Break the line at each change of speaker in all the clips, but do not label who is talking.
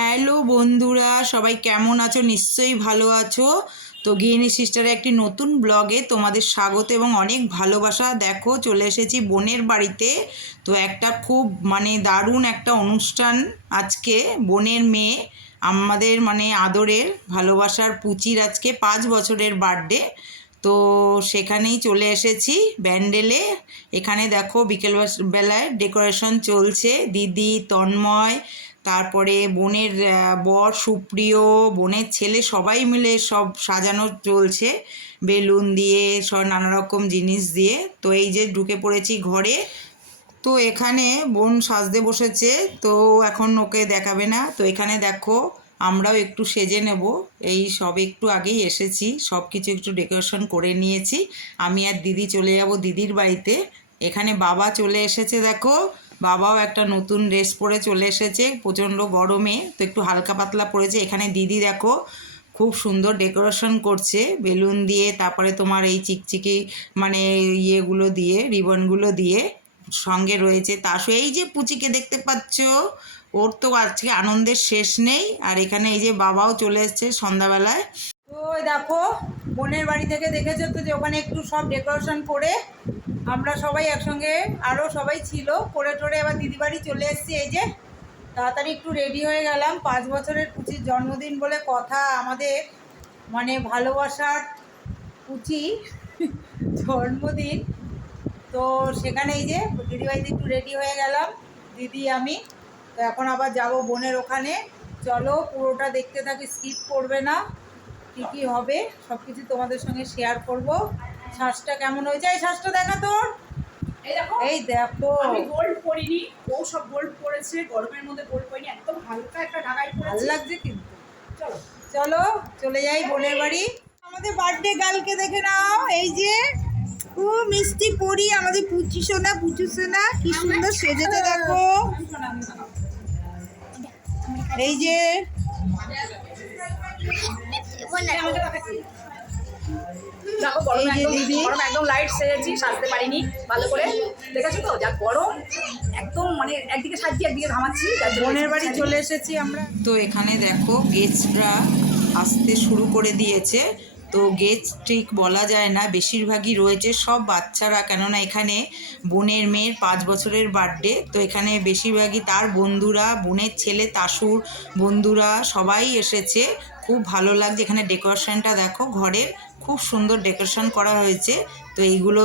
Hello বন্ধুরা, সবাই কেমন আছো? নিশ্চয়ই ভালো আছো। তো গৃহিণী সিস্টারের একটি নতুন ব্লগে তোমাদের স্বাগত এবং অনেক ভালোবাসা। দেখো, চলে এসেছি বোনের বাড়িতে। তো একটা খুব মানে দারুণ একটা অনুষ্ঠান আজকে, বোনের মেয়ে, আমাদের মানে আদরের ভালোবাসার পুচির আজকে পাঁচ বছরের বার্থডে। তো সেখানেই চলে এসেছি ব্যান্ডেলে। এখানে দেখো বিকেল বেলায় ডেকোরেশন চলছে। দিদি, তন্ময় তারপরে বোনের বর সুপ্রিয়, বোনের ছেলে সবাই মিলে সব সাজানো চলছে। বেলুন দিয়ে, সব নানা রকম জিনিস দিয়ে। তো এই যে ঢুকে পড়েছি ঘরে। তো এখানে বোন সাজতে বসেছে। তো এখন ওকে দেখাবে না। তো এখানে দেখো, আমরাও একটু সেজে নেব। এই সব একটু আগেই এসেছি। সব কিছু একটু ডেকোরেশন করে নিয়েছি। আমি আর দিদি চলে যাব দিদির বাড়িতে। এখানে বাবা চলে এসেছে, দেখো। বাবাও একটা নতুন ড্রেস পরে চলে এসেছে, প্রচণ্ড গরমে, তো একটু হালকা পাতলা পড়েছে এখানে দিদি দেখো, খুব সুন্দর ডেকোরেশন করছে, বেলুন দিয়ে, তারপরে তোমার এই চিকচিকি মানে ইয়েগুলো দিয়ে, রিবনগুলো দিয়ে সঙ্গে রয়েছে। তাসু এই যে পুচিকে দেখতে পাচ্ছ, ওর তো আজকে আনন্দের শেষ নেই। আর এখানে এই যে বাবাও চলে এসছে সন্ধ্যাবেলায়। তো দেখো, বোনের বাড়ি থেকে দেখেছ তো যে ওখানে একটু সব ডেকোরেশন করে আমরা সবাই একসঙ্গে আরও সবাই ছিল। করে টোরে এবার দিদি বাড়ি চলে এসেছি, এই যে। তাড়াতাড়ি একটু রেডি হয়ে গেলাম। পাঁচ বছরের পুচির জন্মদিন বলে কথা আমাদের। মানে ভালোবাসার পুচি জন্মদিন। তো সেখানে এই যে দিদিবাড়িতে একটু রেডি হয়ে গেলাম, দিদি, আমি। তো এখন আবার যাব বোনের ওখানে। চলো, পুরোটা দেখতে থাকি স্কিপ করবে না। কী কী হবে সব কিছু তোমাদের সঙ্গে শেয়ার করব। শ্বাসটা কেমন হয়েছে এই শ্বাসটা দেখা তোর।
এই দেখো
এই দেখো।
আমি গোল্ড পরিনি ও সব গোল্ড পরেছে গরমের মধ্যে গোল্ড পরিনি একদম হালকা একটা ঢাকাই
ভালো লাগছে কিন্তু।
চলো।
চলো চলে যাই বোনের বাড়ি। আমাদের বার্থডে গার্লকে দেখে নাও। এই যে খুব মিষ্টি পরি আমাদের পুচি সোনা পুচু সোনা কি সুন্দর সেজেতে দেখো। এই যে
দেখো গরম একদম। গরম একদম লাইট সেজেছি সাজতে পারিনি ভালো করে। দেখেছ তো? যা গরম একদম মানে একদিকে সাজছি একদিকে ঘামাচ্ছি।
বোনের বাড়ি চলে এসেছি আমরা। তো এখানে দেখো গেস্টরা আসতে শুরু করে দিয়েছে। তো গেস্ট ঠিক বলা যায় না বেশিরভাগই রয়েছে সব বাচ্চারা। কেননা এখানে বোনের মেয়ের পাঁচ বছরের বার্থডে তো এখানে বেশিরভাগই তার বন্ধুরা বোনের ছেলে তাসুর বন্ধুরা সবাই এসেছে। খুব ভালো লাগছে। এখানে ডেকোরেশনটা দেখো, ঘরের খুব সুন্দর ডেকোরেশন করা হয়েছে। তো এইগুলো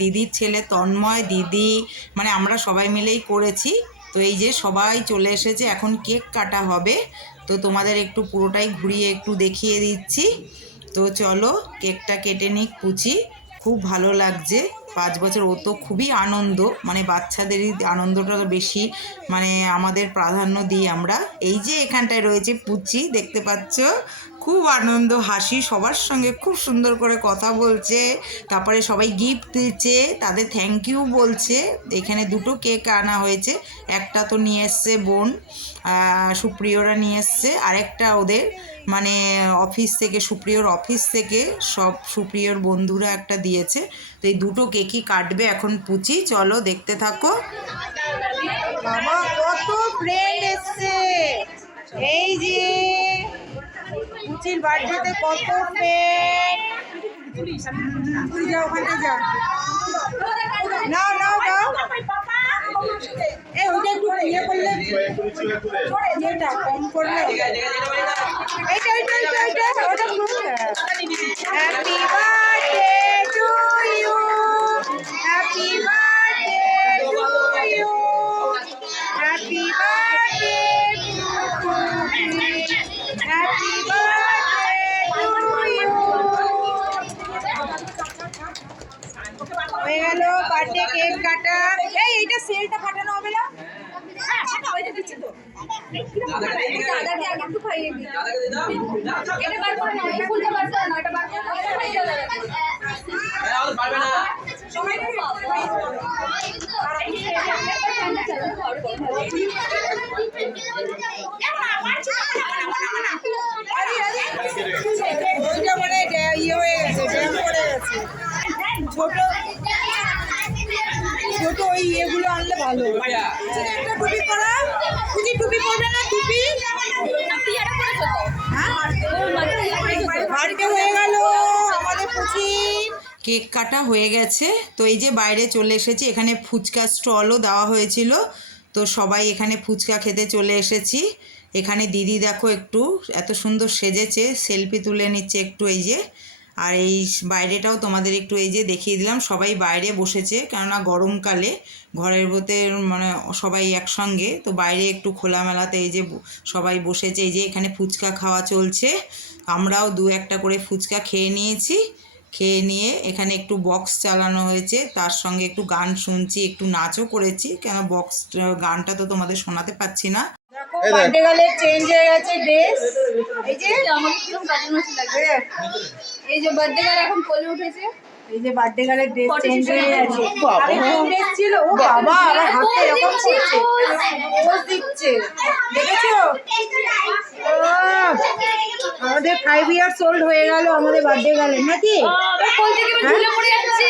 দিদির ছেলে তন্ময়, দিদি মানে আমরা সবাই মিলেই করেছি। তো এই যে সবাই চলে এসেছে, এখন কেক কাটা হবে। তো তোমাদের একটু পুরোটাই ঘুরিয়ে একটু দেখিয়ে দিচ্ছি। তো চলো কেকটা কেটে নিক পুচি, খুব ভালো লাগছে। পাঁচ বছর, ও তো খুবই আনন্দ। মানে বাচ্চাদেরই আনন্দটা বেশি। মানে আমাদের প্রাধান্য দিই আমরা। এই যে এখানটায় রয়েছে পুচি, দেখতে পাচ্ছ? খুব আনন্দ, হাসি, সবার সঙ্গে খুব সুন্দর করে কথা বলছে, তারপরে সবাই গিফট দিচ্ছে, তাদের থ্যাংক ইউ বলছে, এখানে দুটো কেক আনা হয়েছে, একটা তো নিয়ে এসছে বোন সুপ্রিয়রা নিয়ে এসছে, আরেকটা ওদের মানে অফিস থেকে, সুপ্রিয়র অফিস থেকে সব সুপ্রিয়র বন্ধুরা একটা দিয়েছে, তো এই দুটো কেকই কাটবে এখন পুচি, চলো দেখতে থাকো। বাবা, কত ফ্রেন্ড এসছে! এই যে পুচির বার্থডেতে কত ফ্রেন্ড তুই যা ওখানে যা নাও নাও নাও। এই একটু ইয়ে করলে ইয়েটা কম করলে এইটা এইটা এইটা ওটা হয়ে গেল বার্থডে কেক কাটা। এই এইটা সেলটা কাটানো হবে না?
হ্যাঁ,
ইয়েগুলো আনলে ভালো টুপি পরা পুজি টুপি পরবে না টুপি? হ্যাঁ? বাড়িতে হয়ে গেল। আমাদের কেক কাটা হয়ে গেছে। তো এই যে বাইরে চলে এসেছি এখানে ফুচকা স্টলও দেওয়া হয়েছিল। তো সবাই এখানে ফুচকা খেতে চলে এসেছি। এখানে দিদি দেখো একটু এত সুন্দর সেজেছে সেলফি তুলে নিচ্ছে একটু এই যে। আর এই বাইরেটাও তোমাদের একটু এই যে দেখিয়ে দিলাম সবাই বাইরে বসেছে কেননা গরমকালে ঘরের ভেতর মানে সবাই একসঙ্গে তো বাইরে একটু খোলামেলাতে এই যে সবাই বসেছে এই যে এখানে ফুচকা খাওয়া চলছে আমরাও দু একটা করে ফুচকা খেয়ে নিয়েছি খেয়ে নিয়ে এখানে একটু বক্স চালানো হয়েছে তার সঙ্গে একটু গান শুনছি একটু নাচও করেছি কেন বক্স গানটা তো তোমাদের শোনাতে পাচ্ছি না। চেঞ্জ হয়ে গেছে ড্রেস এই যে
এই যে বার্থডে গার্ল এখন কোলে উঠেছে।
এই যে বার্থডে গালের ড্রেস চেঞ্জ হয়ে গেছে।
বাবা।
ড্রেস ছিল ও বাবা আমার হাতে এরকম করছে। পোজ দিচ্ছে দেখেছ? আমাদের ফাইভ ইয়ার্স ওল্ড হয়ে গেল আমাদের বার্থডে গালে নাকি?
কোল থেকে ঝুলে পড়ে যাচ্ছি।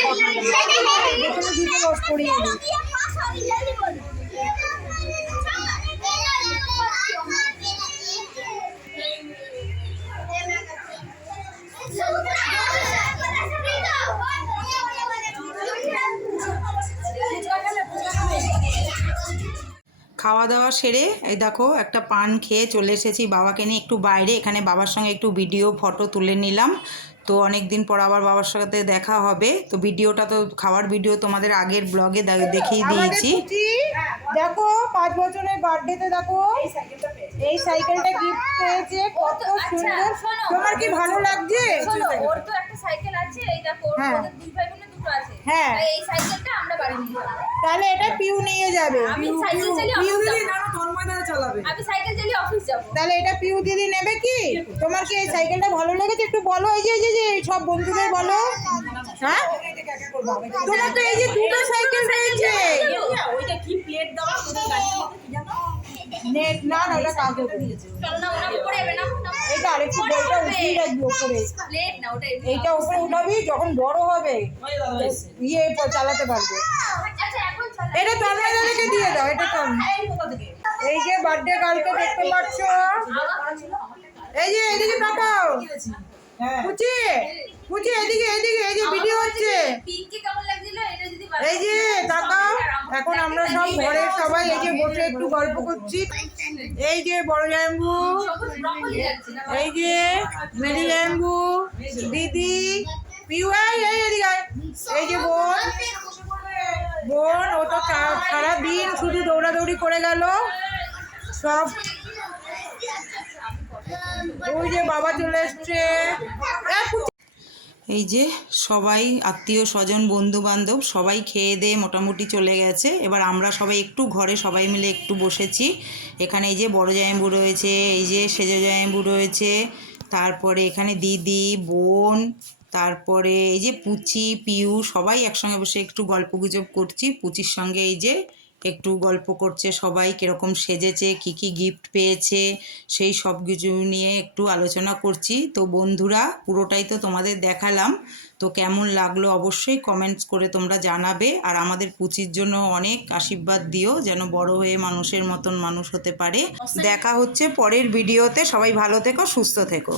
খাওয়া দাওয়া সেরে এই দেখো একটা পান খেয়ে চলে এসেছি। বাবাকে নিয়ে একটু বাইরে এখানে বাবার সঙ্গে একটু ভিডিও ফটো তুলে নিলাম। তো অনেক দিন পর আবার বাবার সাথে দেখা হবে। তো ভিডিওটা তো খাওয়ার ভিডিও তোমাদের আগের ব্লগে দেখিয়ে দিয়েছি। দেখো পাঁচ বছরের বার্থডেতে দেখো এই সাইকেলটা গিফট পেয়েছে কত সুন্দর। তোমার কি ভালো লাগছে?
ওর তো একটা সাইকেল আছে এই দেখো ওর
হ্যাঁ।
দুই ভাই বোনের দুটো আছে।
হ্যাঁ।
এই সাইকেলটা আমরা
তাহলে এটা পিউ নিয়ে যাবে।
আমি সাইকেল চালিয়ে
পিউ দিদি
আমি সাইকেল চালিয়ে অফিস যাব।
তাহলে এটা পিউ দিদি নেবে কি? তোমার কি এই সাইকেলটা ভালো লেগেছে? একটু বলো এই যে এই যে, যে সব বন্ধুদের বলো। হ্যাঁ? তোমার তো এই যে দুটো সাইকেল রয়েছে। নেট না না ওটা কাগজ
চলো না ওটা উপরে যাবে না
এটা আরেকটু বইটা উঠিয়ে রাখবি ওপরে।
প্লেট না ওটা
এইটা উপরে উঠাবি যখন বড় হবে ইয়ে চালাতে পারবে। এটা তন্ময় দাদাকে দিয়ে দাও এটা তো এই যে বার্থডে গার্লকে দেখতে পাচ্ছ? এই যে এদিকে তাকাও। পুচি পুচি এদিকে এদিকে এই যে ভিডিও হচ্ছে।
পিঙ্কি কেমন যদি
এই যে তাকাও এখন আমরা সব ঘরে সবাই এই যে বসে একটু গল্প করছি। এই যে বড় ল্যাম্বু, এই যে মেরি ল্যাম্বু, দিদি, পিউ, এই এদিকে এই যে বোন বোন, ও তো সারাদিন শুধু দৌড়াদৌড়ি করে গেল। সব ওই যে বাবা চলে এসছে। এই যে সবাই আত্মীয় স্বজন বন্ধু বান্ধব সবাই খেয়ে দিয়ে মোটামুটি চলে গেছে। এবার আমরা সবাই একটু ঘরে সবাই মিলে একটু বসেছি। এখানে এই যে বড় জায়ম্বু রয়েছে, এই যে সেজ জায়ম্বু রয়েছে, তারপরে এখানে দিদি, বোন, তারপরে এই যে পুচি, পিউ সবাই একসঙ্গে বসে একটু গল্প গুজব করছি। পুচির সঙ্গে এই যে একটু গল্প করছে সবাই কীরকম সেজেছে কি কি গিফট পেয়েছে সেই সব কিছু নিয়ে একটু আলোচনা করছি। তো বন্ধুরা পুরোটাই তো তোমাদের দেখালাম। তো কেমন লাগল অবশ্যই কমেন্টস করে তোমরা জানাবে। আর আমাদের পুচির জন্য অনেক আশীর্বাদ দিও যেন বড় হয়ে মানুষের মতন মানুষ হতে পারে। দেখা হচ্ছে পরের ভিডিওতে সবাই ভালো থেকো সুস্থ থেকো।